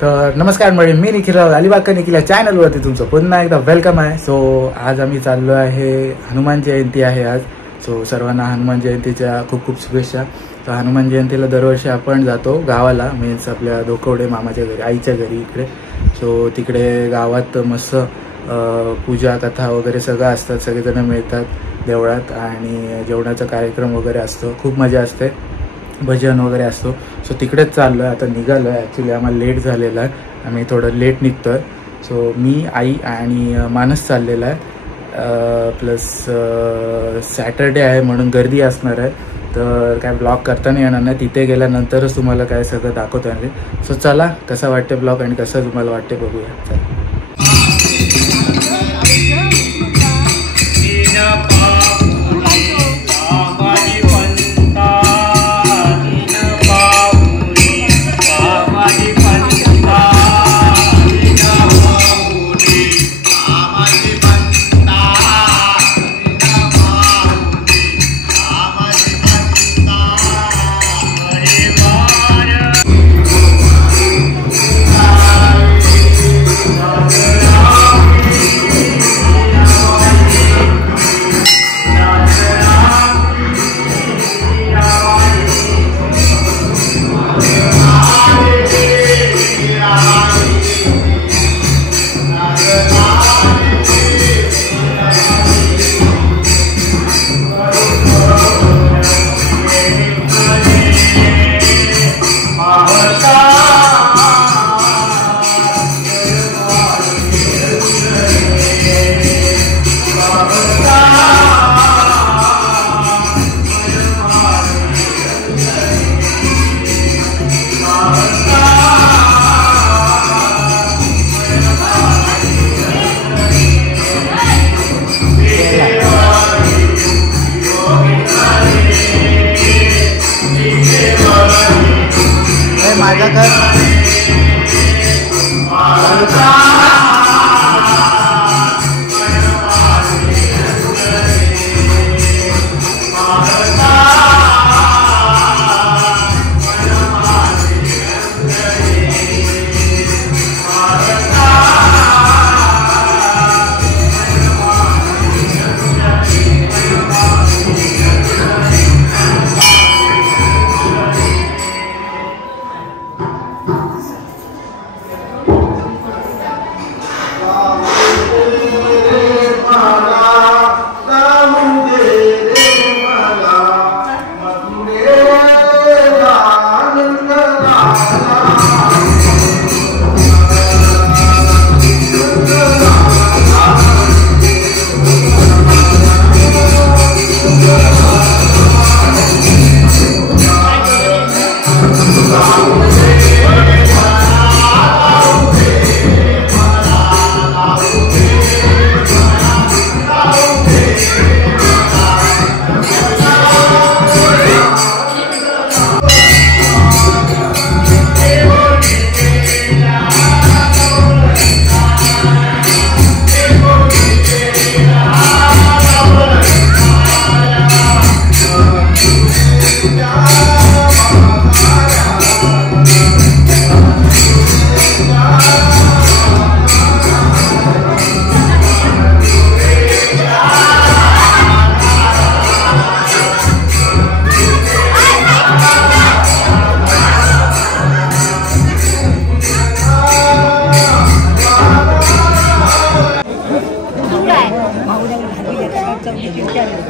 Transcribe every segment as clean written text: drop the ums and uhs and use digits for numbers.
तर नमस्कार मंडळी, मी निखिल अलिबाग निखिल या चॅनलवरती तुमचं पुन्हा एकदा वेलकम आहे. सो आज आम्ही चाललो आहे, हनुमान जयंती आहे आज. सो सर्वांना हनुमान जयंतीच्या खूप खूप शुभेच्छा. तर हनुमान जयंतीला दरवर्षी आपण जातो गावाला, मीन्स आपल्या धोकवडे मामाच्या घरी, आईच्या घरी इकडे. सो तिकडे गावात मस्त पूजा कथा वगैरे सगळं असतात, सगळेजण मिळतात देवळात आणि जेवणाचा कार्यक्रम वगैरे असतो, खूप मजा असते, भजन वगैरे असतो. सो तिकडेच चाललो आहे, आता निघालो आहे. ॲक्च्युली आम्हाला लेट झालेला आहे, आम्ही थोडं लेट निघतो आहे. सो मी, आई आणि मानस चाललेला आहे. प्लस सॅटर्डे आहे म्हणून गर्दी असणार आहे, तर काय ब्लॉग करता नाही येणार नाही. तिथे गेल्यानंतरच तुम्हाला काय सगळं दाखवता येईल. सो चला, कसा वाटते ब्लॉग आणि कसं तुम्हाला वाटते बघूया. चला.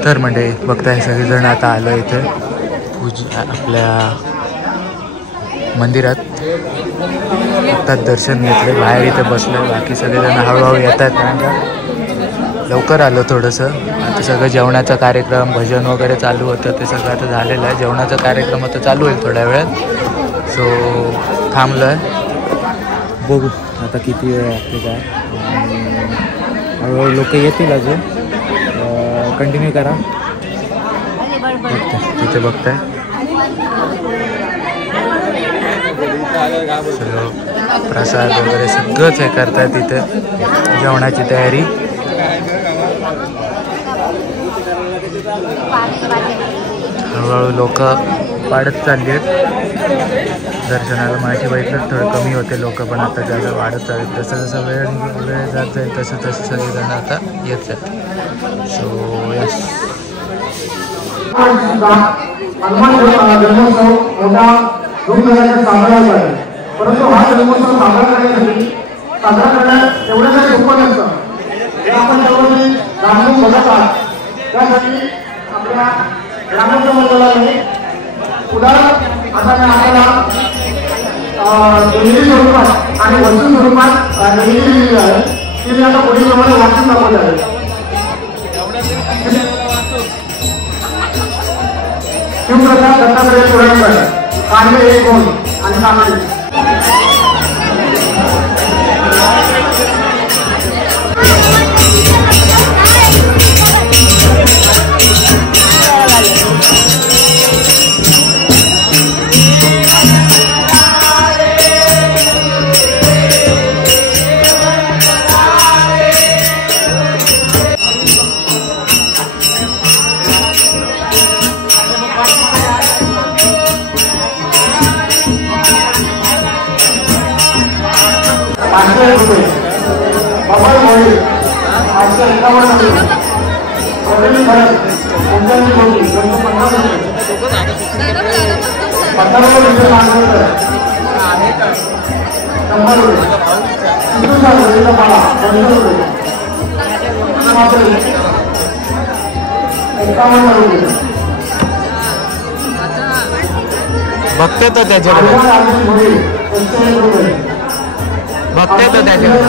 तर म्हणजे बघताय सगळेजण आता आलो इथे आपल्या मंदिरात. आत्ताच दर्शन घेतले, बाहेर इथे बसले. बाकी सगळेजण हळूहळू येत आहेत, कारण का लवकर आलो थोडंसं. आता सगळं जेवणाचा कार्यक्रम, भजन वगैरे चालू होतं, ते सगळं आता झालेलं आहे. जेवणाचा कार्यक्रम आता चालू होईल थोड्या वेळात. सो थांबलो आहे, बघू आता किती वेळ लागते काय. हळूहळू लोक येतील अजून. कंटिन्यू करा. तिथे बघताय सगळं प्रसाद वगैरे सगळंच हे करताय तिथे, जेवणाची तयारी. हळूहळू लोक वाढत चालली आहेत. दर्शनाला माहिती बघितलं थोडं कमी होते लोक, पण आता जास्त वाढत चालले. जसं जसं वेळ जात जाईल तसं तसं सगळेजण आता येत जातात. सो यस, हनुमान जन्मोत्सव मोठा धूमधामाने साजरा होत आहे. परंतु हा जन्मोत्सव साजरा करण्यासाठी साजरा करण्यात एवढं काही सोपं नसतं. हे आपण सर्वांनी जाणून बघत आहात. त्यासाठी आपल्या ग्रामस्थ मंडळाने उदाहरण आता आपल्याला देणगी स्वरूपात आणि वस्तू स्वरूपात देणगी दिलेली आहे. ती मी आता पुढील प्रमाणे वाचून दाखवली आहे. शिवप्रसाद दत्तात्रय पुरणकर, कांदे 1 2 आणि कांदे. बाबा मोळी 851 रुपये. कोणत्याही मोठी 250 रुपये. 15 रुपये मागवलं 100 रुपये. सिद्धूचा मुलीचा पाला 200 रुपये. 51 रुपये. बघते तो त्याच्याकडे, बघते तो त्याच्याकडे.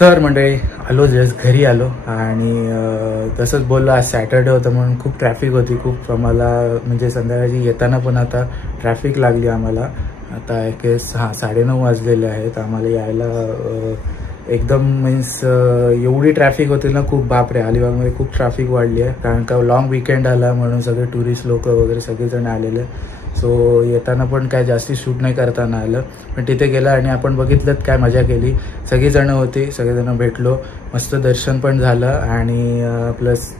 तर मंडळी आलो, जस्ट घरी आलो आणि तसंच बोललो आज सॅटर्डे होतं म्हणून खूप ट्रॅफिक होती. खूप आम्हाला म्हणजे संध्याकाळी येताना पण आता ट्रॅफिक लागली आम्हाला. आता केस 9:30 वाजलेले आहेत आम्हाला यायला. एकदम मीन्स एवढी ट्रॅफिक होती ना, खूप बापरे. अलिबागमध्ये खूप ट्रॅफिक वाढली आहे कारण का लॉंग वीकेंड आला म्हणून सगळे टुरिस्ट लोक वगैरे सगळेजण आलेले. सो येताना पण काय जास्ती शूट नाही करताना आलं, पण तिथे गेलं आणि आपण बघितलं काय मजा केली. सगळीजणं होती, सगळेजणं भेटलो, मस्त दर्शन पण झालं आणि प्लस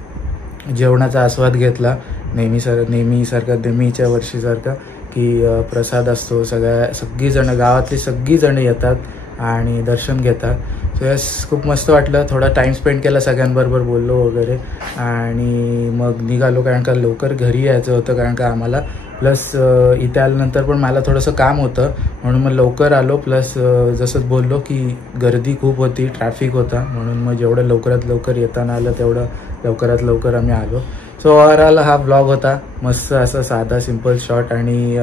जेवणाचा आस्वाद घेतला. नेहमीच्या वर्षीसारखा की प्रसाद असतो. सगळीजणं गावातली सगळीजणं येतात आणि दर्शन घेतात. सो यस, खूप मस्त वाटलं. थोडा टाईम स्पेंड केला, सगळ्यांबरोबर बोललो वगैरे आणि मग निघालो कारण का लवकर घरी यायचं होतं कारण का आम्हाला. प्लस इथे आल्यानंतर पण मला थोडंसं काम होतं म्हणून मग लवकर आलो. प्लस जसंच बोललो की गर्दी खूप होती, ट्रॅफिक होता म्हणून मग जेवढं लवकरात लवकर येताना आलं तेवढं लवकरात लवकर आम्ही आलो. सो ओव्हरऑल हा ब्लॉग होता मस्त असा साधा सिम्पल शॉर्ट आणि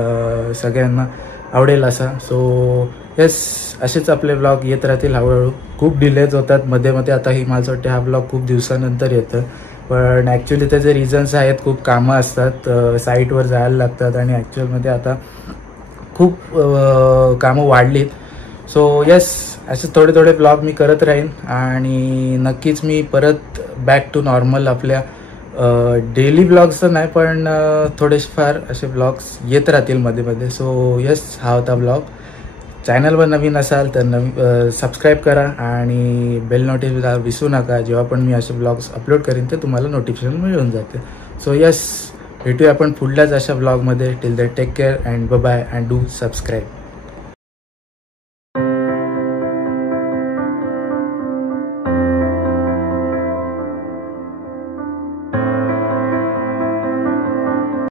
सगळ्यांना आवडेल असा. सो येस, असेच आपले ब्लॉग येत राहतील हळूहळू. खूप डिलेज होतात मध्ये मध्ये. आता ही मला वाटते हा ब्लॉग खूप दिवसानंतर येतं, पण ॲक्च्युली त्याचे रिझन्स आहेत. खूप कामं असतात, साईटवर जायला लागतात आणि ॲक्च्युअलमध्ये आता खूप कामं वाढलीत. सो येस, असे थोडे थोडे ब्लॉग मी करत राहीन आणि नक्कीच मी परत बॅक टू नॉर्मल आपल्या डेली ब्लॉग्स तर नाही पण थोडेफार असे ब्लॉग्स येत राहतील मध्ये मध्ये. सो येस, हा होता ब्लॉग. चॅनलवर नवीन असाल तर सबस्क्राईब करा आणि बेल नोटिफिकेशन विसरू नका. जेव्हा पण मी असे ब्लॉग्स अपलोड करीन ते तुम्हाला नोटिफिकेशन मिळून जाते. सो येस, भेटूया आपण पुढल्याच अशा ब्लॉगमध्ये. Till the take care and bye and do subscribe.